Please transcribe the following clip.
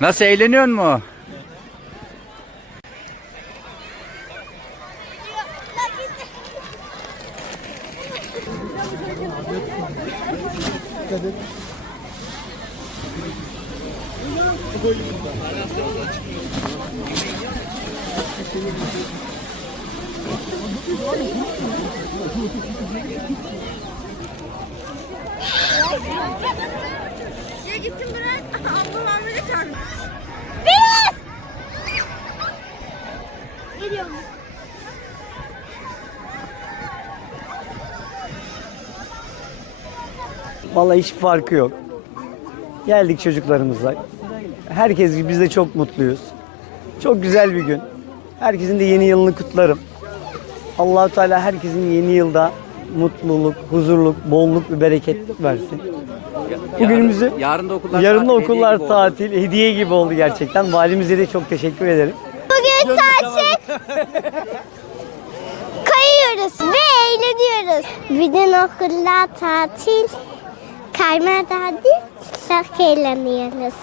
Nasıl eğleniyor mu? Gitsin bırak. Ablam hamile kaldı. Geliyorum. Vallahi hiç farkı yok. Geldik çocuklarımızla. Herkes gibi biz de çok mutluyuz. Çok güzel bir gün. Herkesin de yeni yılını kutlarım. Allahu Teala herkesin yeni yılda mutluluk, huzurluk, bolluk ve bereket versin. Bugünümüzü yarın da okullar yarın da tatil, hediye okullar gibi oldu. tatil, hediye gibi oldu gerçekten. Valimize de çok teşekkür ederim. Bugün tatil. Kayıyoruz ve eğleniyoruz. Bugün okullar tatil. Kayma tatil. Çok eğleniyoruz.